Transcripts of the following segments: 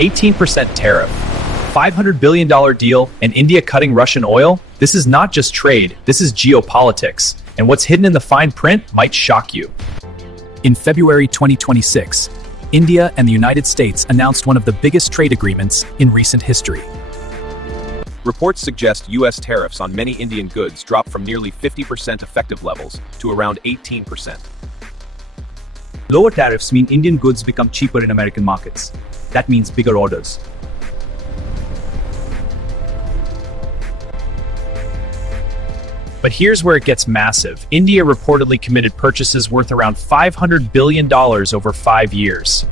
18% tariff, $500 billion deal, and India cutting Russian oil? This is not just trade, this is geopolitics. And what's hidden in the fine print might shock you. In February 2026, India and the United States announced one of the biggest trade agreements in recent history. Reports suggest U.S. tariffs on many Indian goods dropped from nearly 50% effective levels to around 18%. Lower tariffs mean Indian goods become cheaper in American markets. That means bigger orders. But here's where it gets massive. India reportedly committed purchases worth around $500 billion over 5 years.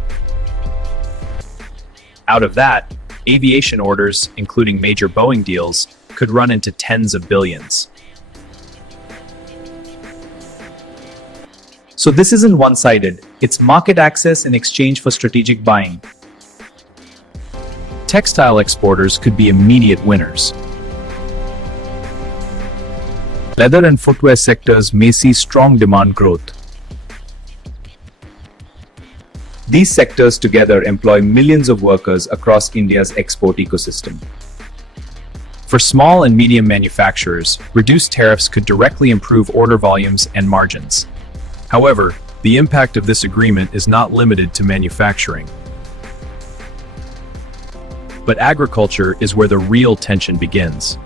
Out of that, aviation orders, including major Boeing deals, could run into tens of billions. So this isn't one-sided. It's market access in exchange for strategic buying. Textile exporters could be immediate winners. Leather and footwear sectors may see strong demand growth. These sectors together employ millions of workers across India's export ecosystem. For small and medium manufacturers, reduced tariffs could directly improve order volumes and margins. However, the impact of this agreement is not limited to manufacturing. But agriculture is where the real tension begins.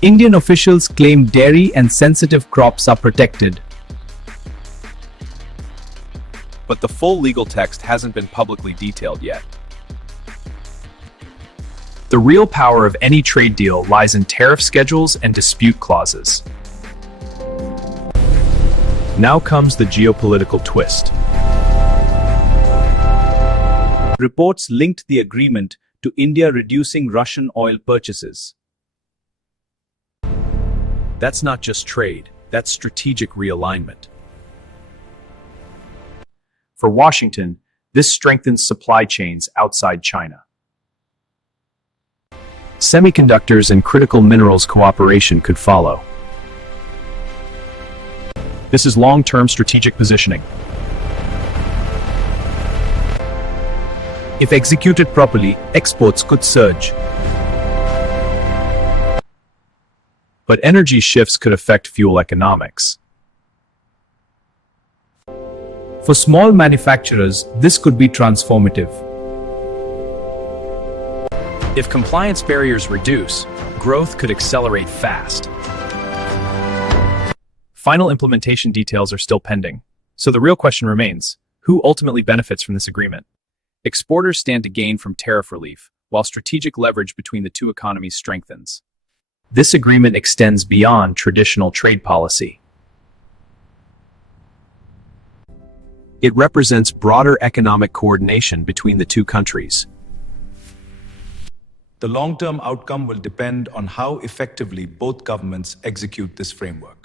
Indian officials claim dairy and sensitive crops are protected. But the full legal text hasn't been publicly detailed yet. The real power of any trade deal lies in tariff schedules and dispute clauses. Now comes the geopolitical twist. Reports linked the agreement to India reducing Russian oil purchases. That's not just trade, that's strategic realignment. For Washington, this strengthens supply chains outside China. Semiconductors and critical minerals cooperation could follow. This is long-term strategic positioning. If executed properly, exports could surge. But energy shifts could affect fuel economics. For small manufacturers, this could be transformative. If compliance barriers reduce, growth could accelerate fast. Final implementation details are still pending, so the real question remains, who ultimately benefits from this agreement? Exporters stand to gain from tariff relief, while strategic leverage between the two economies strengthens. This agreement extends beyond traditional trade policy. It represents broader economic coordination between the two countries. The long-term outcome will depend on how effectively both governments execute this framework.